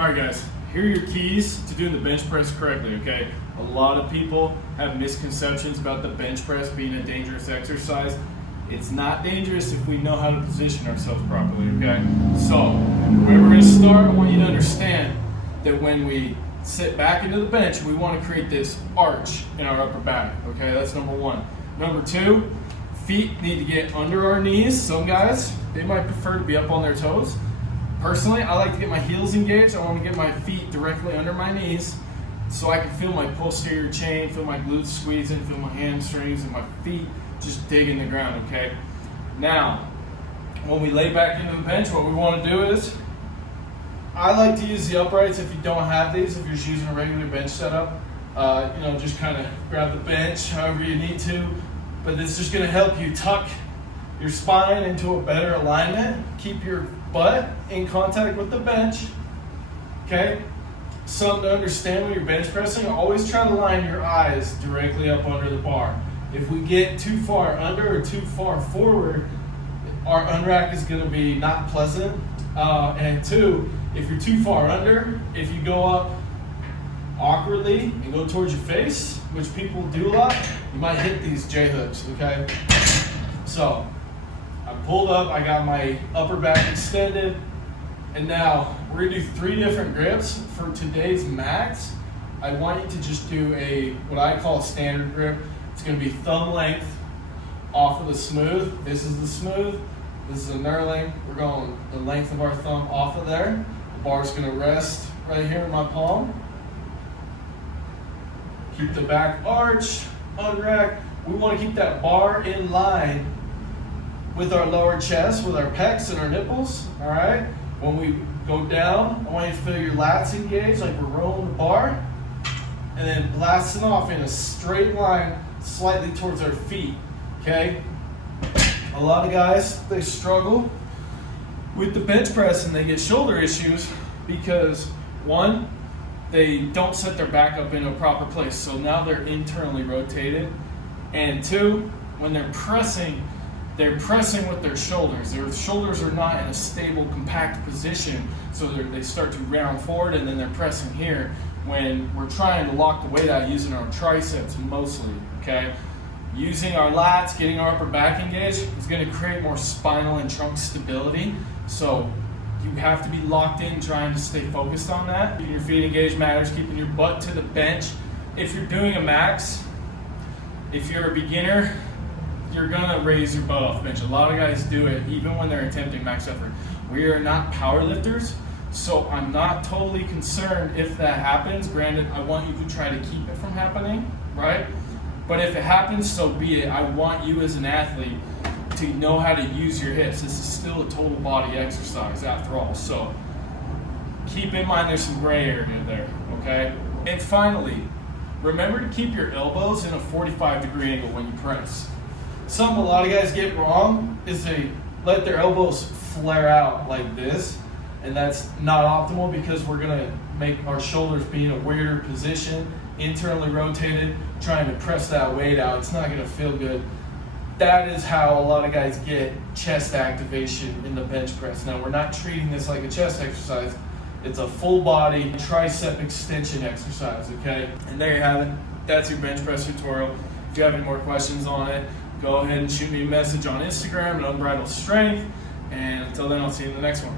All right, guys, here are your keys to doing the bench press correctly, okay? A lot of people have misconceptions about the bench press being a dangerous exercise. It's not dangerous if we know how to position ourselves properly, okay? So, where we're gonna start, I want you to understand that when we sit back into the bench, we wanna create this arch in our upper back, okay? That's number one. Number two, feet need to get under our knees. Some guys, they might prefer to be up on their toes. Personally, I like to get my heels engaged. I want to get my feet directly under my knees so I can feel my posterior chain, feel my glutes squeezing, feel my hamstrings and my feet just digging the ground, okay? Now, when we lay back into the bench, what we want to do is, I like to use the uprights if you don't have these, if you're just using a regular bench setup. Just kind of grab the bench however you need to, but this is just going to help you tuck your spine into a better alignment, keep your butt in contact with the bench, okay? Something to understand when you're bench pressing, always try to line your eyes directly up under the bar. If we get too far under or too far forward, our unrack is gonna be not pleasant. And two, if you're too far under, if you go up awkwardly and go towards your face, which people do a lot, you might hit these J-hooks, okay? So, I pulled up, I got my upper back extended, and now we're gonna do 3 different grips. For today's max, I want you to just do what I call a standard grip. It's gonna be thumb length off of the smooth. This is the smooth, this is a knurling. We're going the length of our thumb off of there. The bar's gonna rest right here in my palm. Keep the back arch, unrack. We wanna keep that bar in line with our lower chest, with our pecs and our nipples, all right? When we go down, I want you to feel your lats engaged like we're rolling the bar, and then blasting off in a straight line slightly towards our feet, okay? A lot of guys, they struggle with the bench press and they get shoulder issues because, one, they don't set their back up in a proper place, so now they're internally rotated, and two, when they're pressing with their shoulders. Their shoulders are not in a stable, compact position, so they start to round forward and then they're pressing here when we're trying to lock the weight out using our triceps mostly, okay? Using our lats, getting our upper back engaged is going to create more spinal and trunk stability, so you have to be locked in trying to stay focused on that. Keeping your feet engaged matters, keeping your butt to the bench. If you're doing a max, if you're a beginner, you're gonna raise your butt off the bench. A lot of guys do it even when they're attempting max effort. We are not power lifters, so I'm not totally concerned if that happens. Granted, I want you to try to keep it from happening, right? But if it happens, so be it. I want you as an athlete to know how to use your hips. This is still a total body exercise after all. So keep in mind there's some gray area there, okay? And finally, remember to keep your elbows in a 45-degree angle when you press. Something a lot of guys get wrong is they let their elbows flare out like this, and that's not optimal because we're gonna make our shoulders be in a weirder position, internally rotated, trying to press that weight out. It's not gonna feel good. That is how a lot of guys get chest activation in the bench press. Now, we're not treating this like a chest exercise. It's a full body tricep extension exercise, okay? And there you have it. That's your bench press tutorial. If you have any more questions on it, go ahead and shoot me a message on Instagram at Unbridled Strength. And until then, I'll see you in the next one.